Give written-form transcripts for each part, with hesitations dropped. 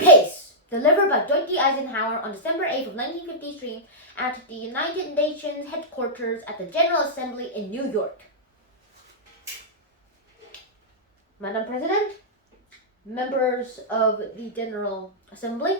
Peace, delivered by Dwight Eisenhower on December 8th of 1953 at the United Nations headquarters at the General Assembly in New York. Madam President, members of the General Assembly,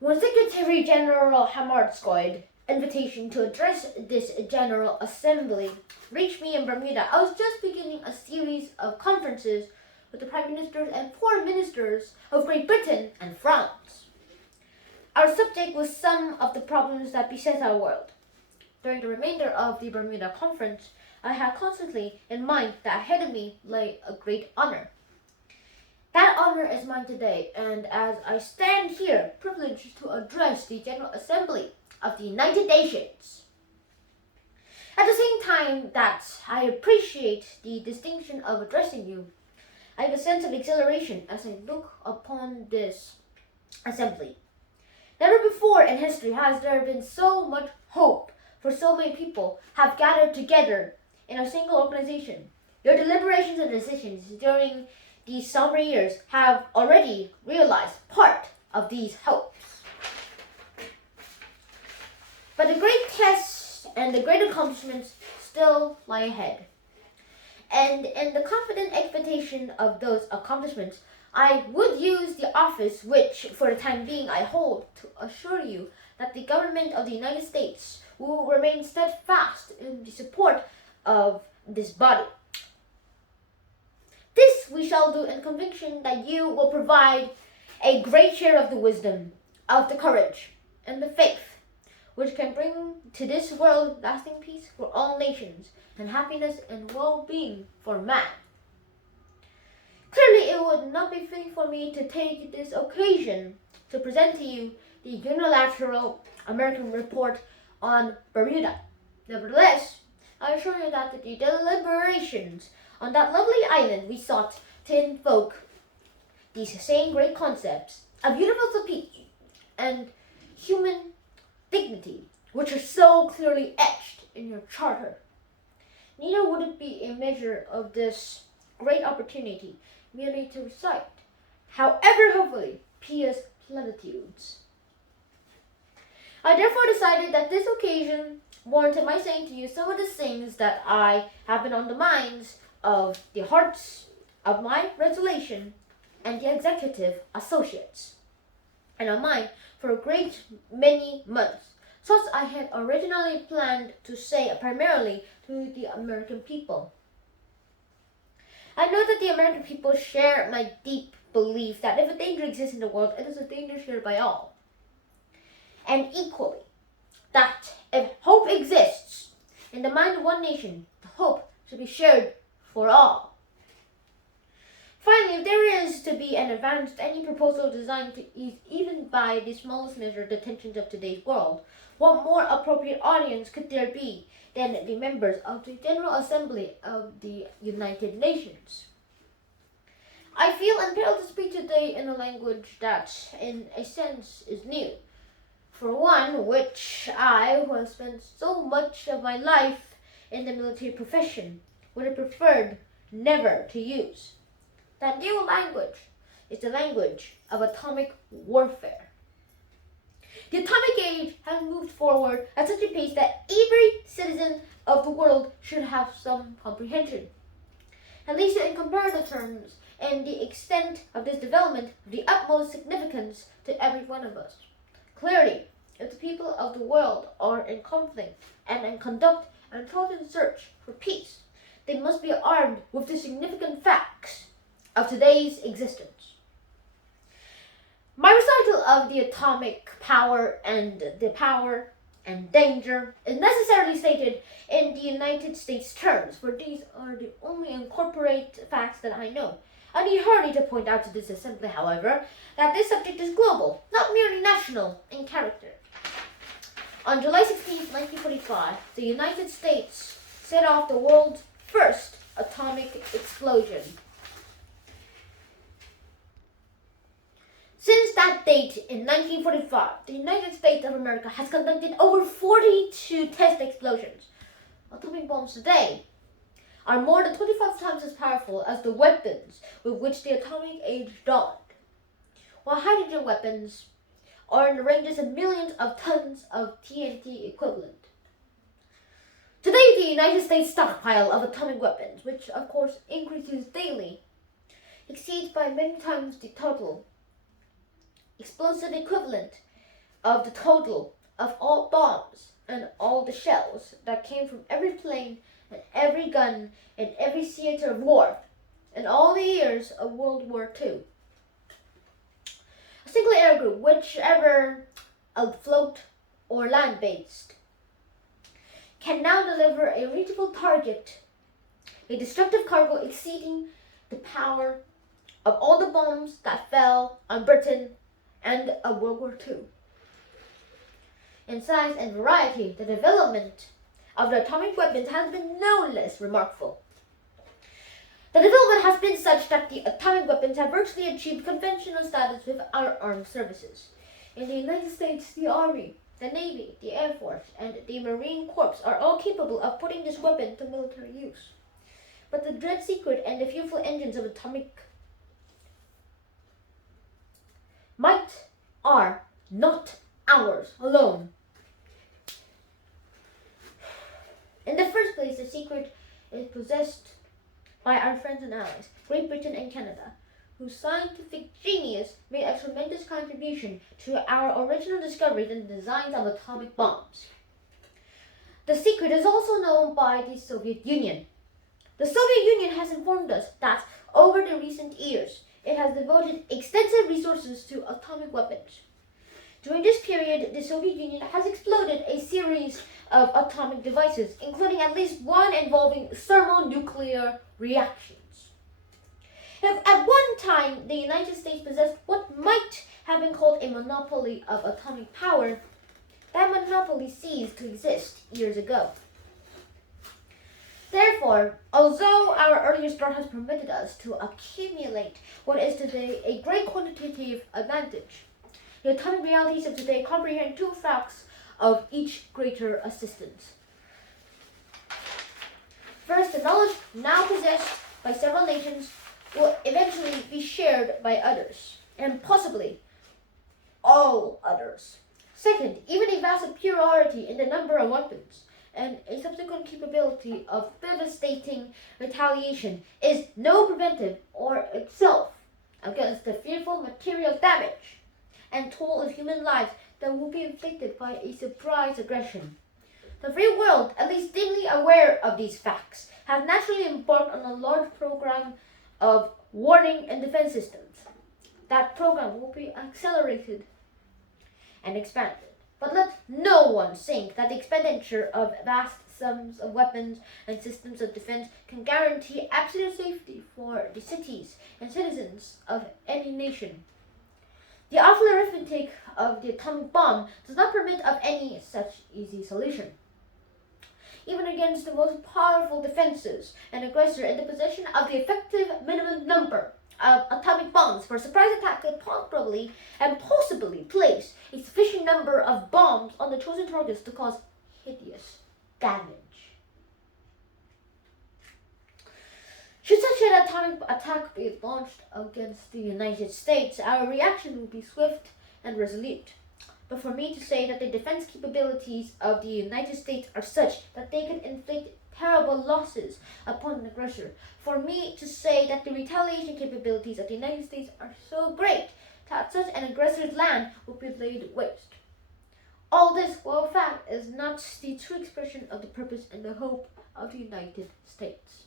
when Secretary General Hammarskjöld's invitation to address this General Assembly reached me in Bermuda, I was just beginning a series of conferences with the Prime Ministers and Foreign Ministers of Great Britain and France. Our subject was some of the problems that beset our world. During the remainder of the Bermuda Conference, I had constantly in mind that ahead of me lay a great honor. That honor is mine today, and as I stand here, privileged to address the General Assembly of the United Nations. At the same time that I appreciate the distinction of addressing you, I have a sense of exhilaration as I look upon this assembly. Never before in history has there been so much hope for so many people have gathered together in a single organization. Your deliberations and decisions during these somber years have already realized part of these hopes. But the great tests and the great accomplishments still lie ahead. And in the confident expectation of those accomplishments, I would use the office which, for the time being, I hold to assure you that the government of the United States will remain steadfast in the support of this body. This we shall do in conviction that you will provide a great share of the wisdom, of the courage, and the faith which can bring to this world lasting peace for all nations and happiness and well-being for man. Clearly, it would not be fitting for me to take this occasion to present to you the unilateral American report on Bermuda. Nevertheless, I assure you that the deliberations on that lovely island we sought to invoke these same great concepts of universal peace and human dignity, which are so clearly etched in your charter. Neither would it be a measure of this great opportunity merely to recite, however hopefully, pious platitudes. I therefore decided that this occasion warranted my saying to you some of the things that I have been on the minds of the hearts of my resolution and the executive associates, and on mine for a great many months, such I had originally planned to say primarily to the American people. I know that the American people share my deep belief that if a danger exists in the world, it is a danger shared by all. And equally, that if hope exists in the mind of one nation, the hope should be shared for all. Finally, if there is to be an advance to any proposal designed to ease even by the smallest measure the tensions of today's world, what more appropriate audience could there be than the members of the General Assembly of the United Nations? I feel impelled to speak today in a language that, in a sense, is new. For one, which I, who have spent so much of my life in the military profession, would have preferred never to use. That new language is the language of atomic warfare. The atomic age has moved forward at such a pace that every citizen of the world should have some comprehension, at least in comparative terms, and the extent of this development of the utmost significance to every one of us. Clearly, if the people of the world are in conflict and conduct an intelligent search for peace, they must be armed with the significant facts of today's existence. My recital of the atomic power and the power and danger is necessarily stated in the United States terms, for these are the only incorporated facts that I know. I need hardly to point out to this assembly, however, that this subject is global, not merely national in character. On July 16, 1945, the United States set off the world's first atomic explosion. Since that date in 1945, the United States of America has conducted over 42 test explosions. Atomic bombs today are more than 25 times as powerful as the weapons with which the atomic age dawned. while hydrogen weapons are in the ranges of millions of tons of TNT equivalent. Today, the United States stockpile of atomic weapons, which of course increases daily, exceeds by many times the total explosive equivalent of the total of all bombs and all the shells that came from every plane and every gun and every theater of war in all the years of World War II. A single air group, whichever afloat or land-based, can now deliver a reachable target, a destructive cargo exceeding the power of all the bombs that fell on Britain and of World War II. In size and variety, the development of the atomic weapons has been no less remarkable. The development has been such that the atomic weapons have virtually achieved conventional status with our armed services. In the United States, the Army, the Navy, the Air Force, and the Marine Corps are all capable of putting this weapon to military use. But the dread secret and the fearful engines of atomic might are not ours alone. In the first place, the secret is possessed by our friends and allies, Great Britain and Canada, whose scientific genius made a tremendous contribution to our original discoveries and designs of atomic bombs. The secret is also known by the Soviet Union. The Soviet Union has informed us that over the recent years, it has devoted extensive resources to atomic weapons. During this period, the Soviet Union has exploded a series of atomic devices, including at least one involving thermonuclear reactions. If at one time the United States possessed what might have been called a monopoly of atomic power, that monopoly ceased to exist years ago. Therefore, although our earlier start has permitted us to accumulate what is today a great quantitative advantage, the atomic realities of today comprehend two facts of each greater assistance. First, the knowledge now possessed by several nations will eventually be shared by others, and possibly all others. Second, even a vast superiority in the number of weapons and a subsequent capability of devastating retaliation is no preventive or itself against the fearful material damage and toll of human lives that will be inflicted by a surprise aggression. The free world, at least dimly aware of these facts, has naturally embarked on a large program of warning and defense systems. That program will be accelerated and expanded. But let no one think that the expenditure of vast sums of weapons and systems of defense can guarantee absolute safety for the cities and citizens of any nation. The awful arithmetic of the atomic bomb does not permit of any such easy solution. Even against the most powerful defenses, an aggressor in the possession of the effective minimum number of atomic bombs for a surprise attack could probably and possibly place a sufficient number of bombs on the chosen targets to cause hideous damage. Should such an atomic attack be launched against the United States, our reaction would be swift and resolute. But for me to say that the defense capabilities of the United States are such that they could inflict terrible losses upon an aggressor, for me to say that the retaliation capabilities of the United States are so great that such an aggressor's land will be laid waste. All this, while fact, is not the true expression of the purpose and the hope of the United States.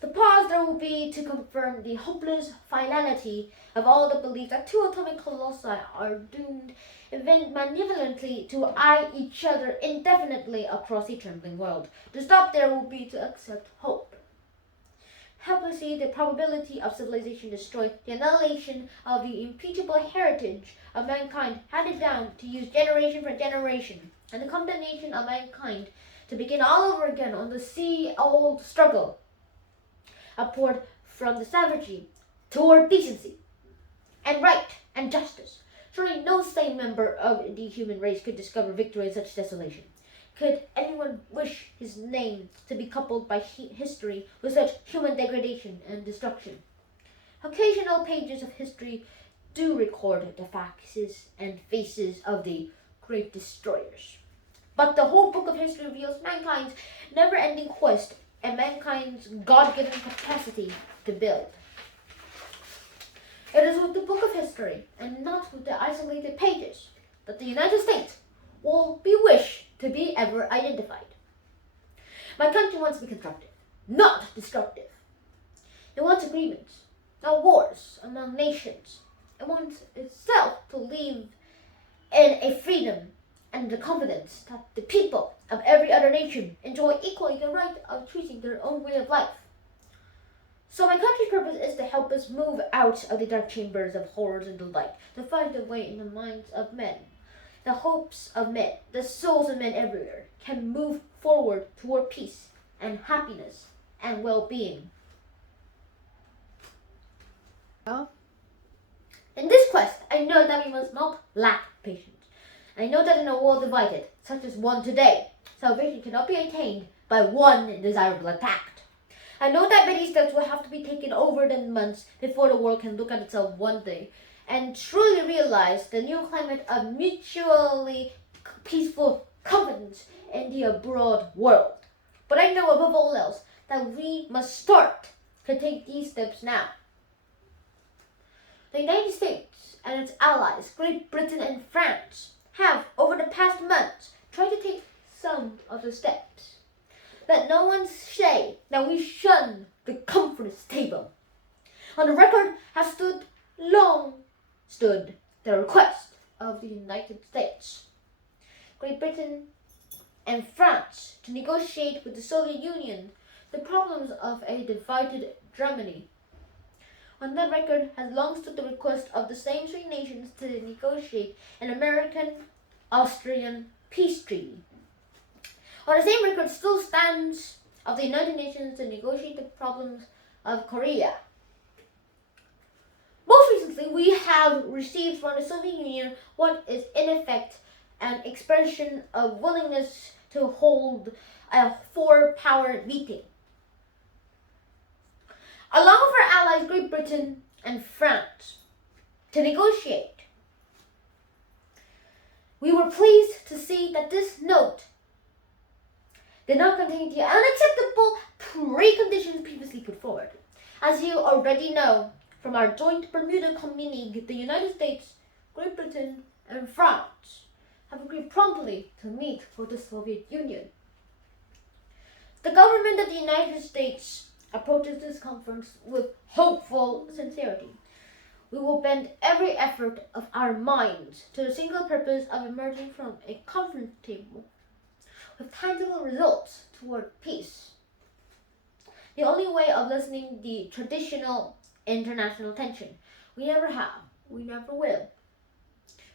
The pause there will be to confirm the hopeless finality of all the belief that two atomic colossi are doomed malevolently to eye each other indefinitely across a trembling world. The stop there will be to accept hope. Helplessly, the probability of civilization destroyed, the annihilation of the impeachable heritage of mankind handed down to use generation for generation, and the condemnation of mankind to begin all over again on the sea-old struggle upward from the savagery toward decency and right and justice. Surely no sane member of the human race could discover victory in such desolation. Could anyone wish his name to be coupled by history with such human degradation and destruction? Occasional pages of history do record the faces and faces of the great destroyers. But the whole book of history reveals mankind's never-ending quest and mankind's God-given capacity to build. It is with the book of history, and not with the isolated pages, that the United States will be wished to be ever identified. My country wants to be constructive, not destructive. It wants agreements, not wars among nations. It wants itself to live in a freedom and the confidence that the people of every other nation enjoy equally the right of choosing their own way of life. So my country's purpose is to help us move out of the dark chambers of horrors into light, to find a way in the minds of men. The hopes of men, the souls of men everywhere, can move forward toward peace and happiness and well-being. In this quest, I know that we must not lack patience. I know that in a world divided, such as one today, salvation cannot be attained by one desirable attack. I know that many steps will have to be taken over the months before the world can look at itself one day and truly realize the new climate of mutually peaceful confidence in the abroad world. But I know above all else that we must start to take these steps now. The United States and its allies, Great Britain and France, have over the past months tried to take some of the steps. Let no one say that we shun the comfortless table. On the record has long stood the request of the United States, Great Britain, and France to negotiate with the Soviet Union the problems of a divided Germany. On that record has long stood the request of the same three nations to negotiate an American-Austrian peace treaty. On the same record still stands of the United Nations to negotiate the problems of Korea. Most recently, we have received from the Soviet Union what is in effect an expression of willingness to hold a four-power meeting. Along with our allies Great Britain and France to negotiate. We were pleased to see that this note did not contain the unacceptable preconditions previously put forward. As you already know from our joint Bermuda communique, the United States, Great Britain, and France have agreed promptly to meet with the Soviet Union. The government of the United States approaches this conference with hopeful sincerity. We will bend every effort of our minds to the single purpose of emerging from a conference table with tangible results toward peace. The only way of lessening the traditional international tension we never have, we never will,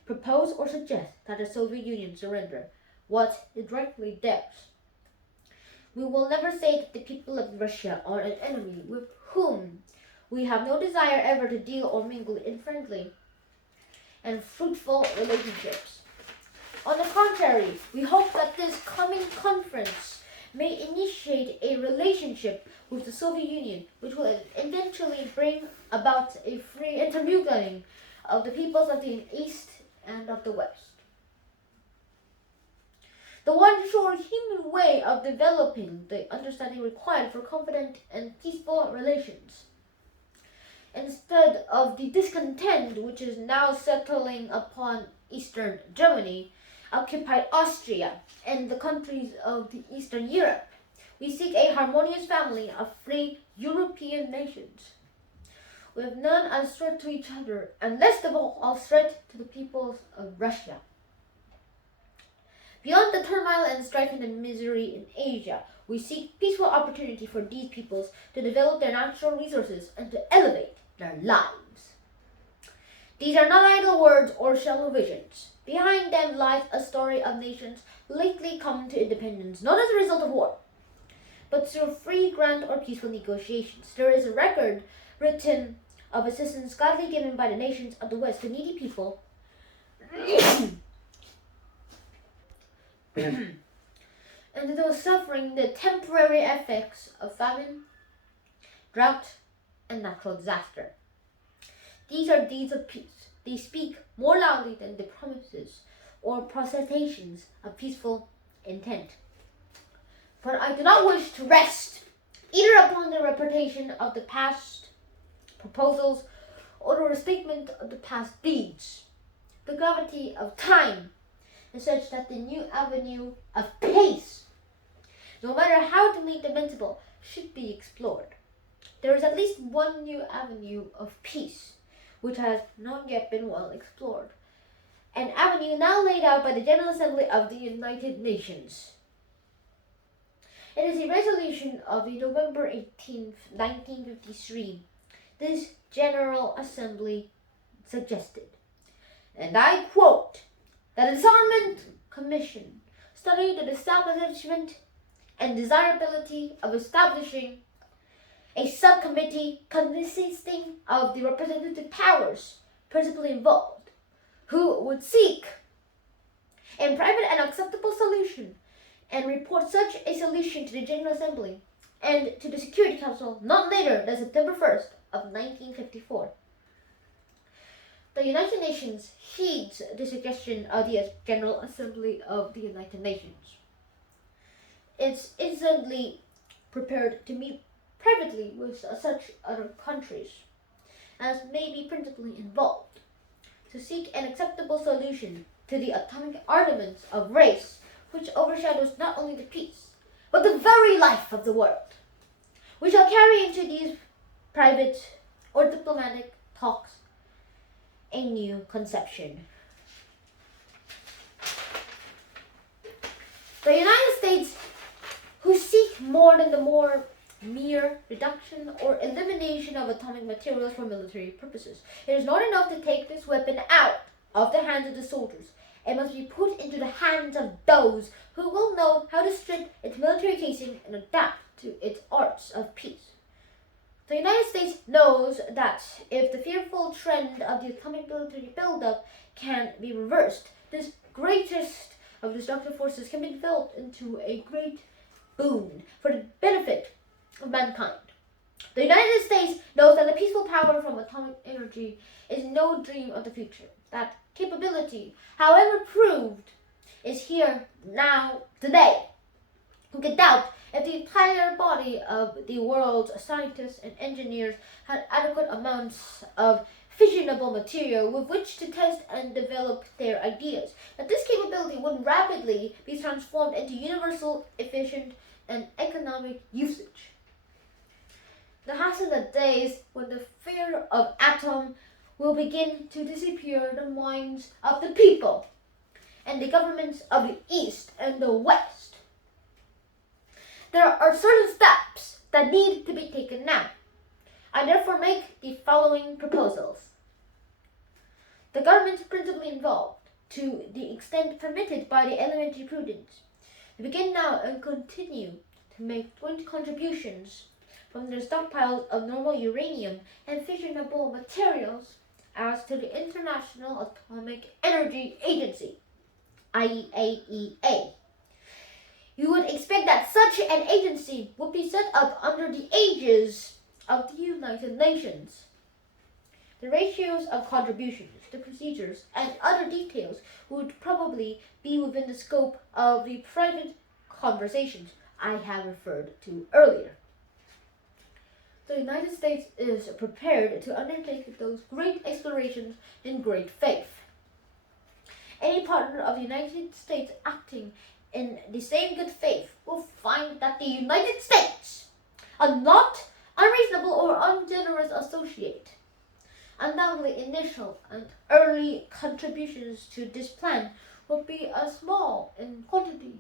propose or suggest that the Soviet Union surrender what it rightfully dares. We will never say that the people of Russia are an enemy with whom we have no desire ever to deal or mingle in friendly and fruitful relationships. On the contrary, we hope that this coming conference may initiate a relationship with the Soviet Union, which will eventually bring about a free intermingling of the peoples of the East and of the West. The one sure human way of developing the understanding required for confident and peaceful relations, instead of the discontent which is now settling upon Eastern Germany, occupied Austria, and the countries of the Eastern Europe. We seek a harmonious family of free European nations, with none as threat to each other, and least of all as threat to the peoples of Russia. Beyond the turmoil and strife and the misery in Asia, we seek peaceful opportunity for these peoples to develop their natural resources and to elevate their lives. These are not idle words or shallow visions. Behind them lies a story of nations lately come to independence, not as a result of war, but through free, grand, or peaceful negotiations. There is a record written of assistance gladly given by the nations of the West to needy people and to those suffering the temporary effects of famine, drought, and natural disaster. These are deeds of peace. They speak more loudly than the promises or protestations of peaceful intent. But I do not wish to rest either upon the reputation of the past proposals or the restatement of the past deeds. The gravity of time is such that the new avenue of peace, no matter how lamentable, should be explored. There is at least one new avenue of peace which has not yet been well explored, an avenue now laid out by the General Assembly of the United Nations. It is a resolution of the November 18, 1953. This General Assembly suggested, and I quote, that the Disarmament Commission study the establishment and desirability of establishing a subcommittee consisting of the representative powers principally involved, who would seek in private an acceptable solution and report such a solution to the General Assembly and to the Security Council not later than September 1st of 1954. The United Nations heeds the suggestion of the General Assembly of the United Nations. It's instantly prepared to meet privately with such other countries as may be principally involved to seek an acceptable solution to the atomic armaments of race which overshadows not only the peace but the very life of the world. We shall carry into these private or diplomatic talks a new conception. The United States, who seek more than the mere reduction or elimination of atomic materials for military purposes. It is not enough to take this weapon out of the hands of the soldiers. It must be put into the hands of those who will know how to strip its military casing and adapt to its arts of peace. The United States knows that if the fearful trend of the atomic military buildup can be reversed, this greatest of destructive forces can be developed into a great boon for the benefit of mankind. The United States knows that the peaceful power from atomic energy is no dream of the future. That capability, however proved, is here now, today. Who can doubt if the entire body of the world's scientists and engineers had adequate amounts of fissionable material with which to test and develop their ideas, that this capability would rapidly be transformed into universal, efficient, and economic usage. There hasten the days when the fear of atom will begin to disappear in the minds of the people and the governments of the East and the West. There are certain steps that need to be taken now. I therefore make the following proposals. The governments principally involved, to the extent permitted by the elementary prudence, to begin now and continue to make joint contributions from their stockpiles of normal uranium and fissionable materials as to the International Atomic Energy Agency, IAEA. You would expect that such an agency would be set up under the aegis of the United Nations. The ratios of contributions, the procedures, and other details would probably be within the scope of the private conversations I have referred to earlier. The United States is prepared to undertake those great explorations in great faith. Any partner of the United States acting in the same good faith will find that the United States, a not unreasonable or ungenerous associate, undoubtedly initial and early contributions to this plan will be small in quantity.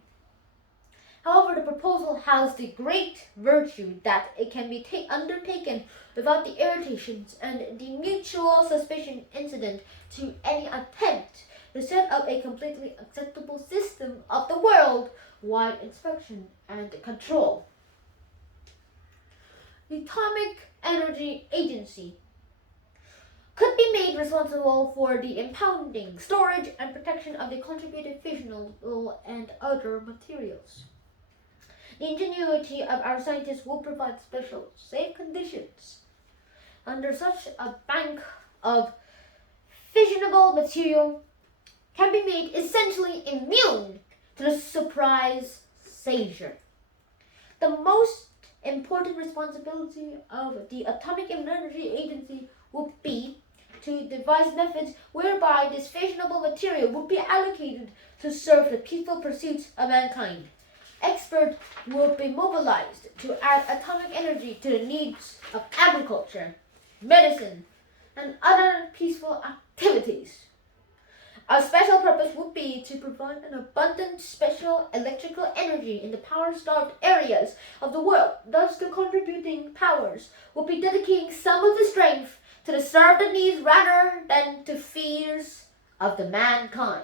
However, the proposal has the great virtue that it can be undertaken without the irritations and the mutual suspicion incident to any attempt to set up a completely acceptable system of the world-wide inspection and control. The Atomic Energy Agency could be made responsible for the impounding, storage, and protection of the contributed fissionable and other materials. The ingenuity of our scientists will provide special, safe conditions under such a bank of fissionable material can be made essentially immune to the surprise seizure. The most important responsibility of the Atomic Energy Agency would be to devise methods whereby this fissionable material would be allocated to serve the peaceful pursuits of mankind. Experts will be mobilized to add atomic energy to the needs of agriculture, medicine, and other peaceful activities. Our special purpose would be to provide an abundant special electrical energy in the power-starved areas of the world. Thus, the contributing powers will be dedicating some of the strength to the serve the needs rather than to fears of the mankind.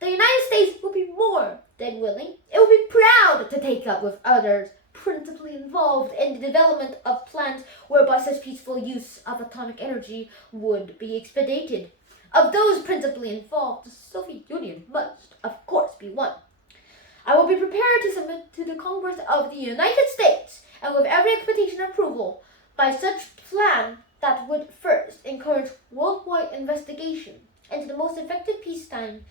The United States will be more than willing. It will be proud to take up with others principally involved in the development of plans whereby such peaceful use of atomic energy would be expedited. Of those principally involved, the Soviet Union must, of course, be one. I will be prepared to submit to the Congress of the United States, and with every expectation of approval, by such plan that would first encourage worldwide investigation into the most effective peacetime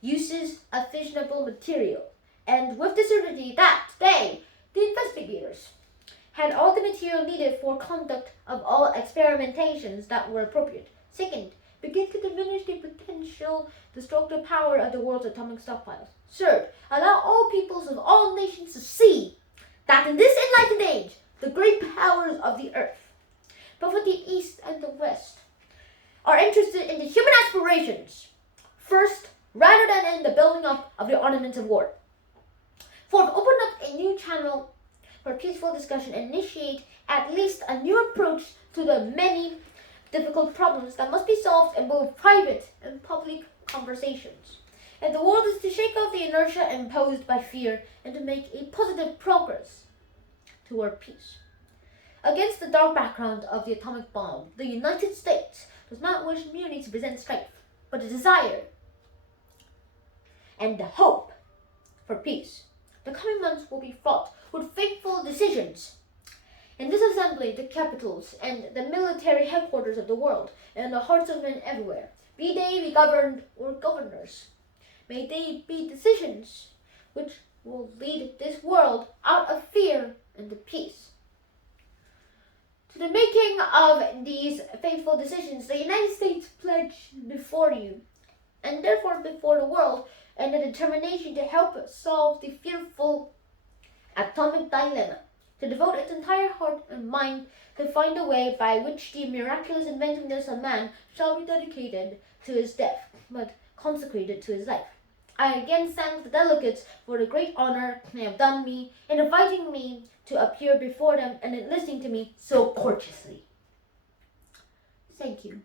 uses of fissionable material, and with the certainty that they, the investigators, had all the material needed for conduct of all experimentations that were appropriate. Second, begin to diminish the potential destructive power of the world's atomic stockpiles. Third, allow all peoples of all nations to see that in this enlightened age, the great powers of the earth, both of the East and the West, are interested in the human aspirations, first, rather than in the building up of the armaments of war. Fourth, open up a new channel for peaceful discussion and initiate at least a new approach to the many difficult problems that must be solved in both private and public conversations. If the world is to shake off the inertia imposed by fear and to make a positive progress toward peace. Against the dark background of the atomic bomb, the United States does not wish merely to present strength, but a desire and the hope for peace. The coming months will be fraught with fateful decisions. In this assembly, the capitals and the military headquarters of the world, and the hearts of men everywhere, be they be governed or governors, may they be decisions which will lead this world out of fear into peace. To the making of these fateful decisions, the United States pledge before you, and therefore before the world, and the determination to help solve the fearful atomic dilemma, to devote its entire heart and mind to find a way by which the miraculous inventiveness of man shall be dedicated to his death, but consecrated to his life. I again thank the delegates for the great honor they have done me in inviting me to appear before them and in listening to me so courteously. Thank you.